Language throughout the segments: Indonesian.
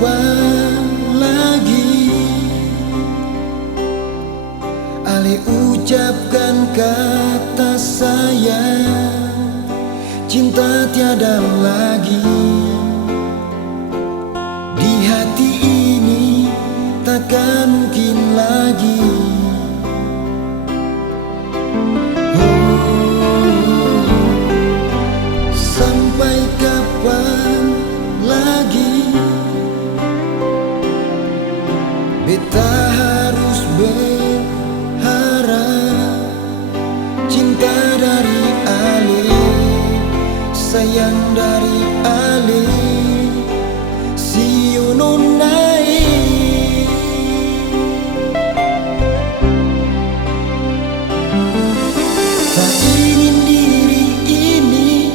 kapan lagi Ale ucapkan kata sayang, cinta tiada lagi. Di hati ini takkan mungkin lagi. Sampai kapan lagi beta harus berharap cinta dari Ale, sayang dari Ale, si Yununai. Tak ingin diri ini,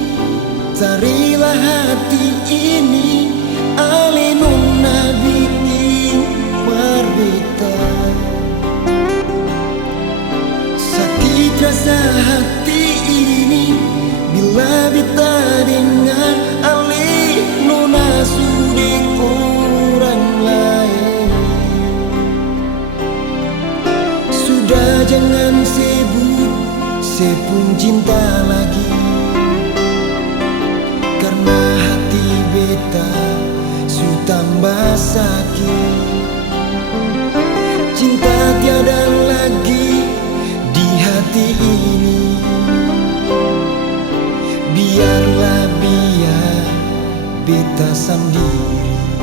carilah hati ini, Ale nona bikin berbeda. Sakit rasa hati ini bila beta dengar Ale nona suding orang lain. Sudah jangan sebut sepung cinta lagi, karena hati beta su tambah sakit. Cinta tiada lagi di hati ini. Biarlah biar beta sendiri.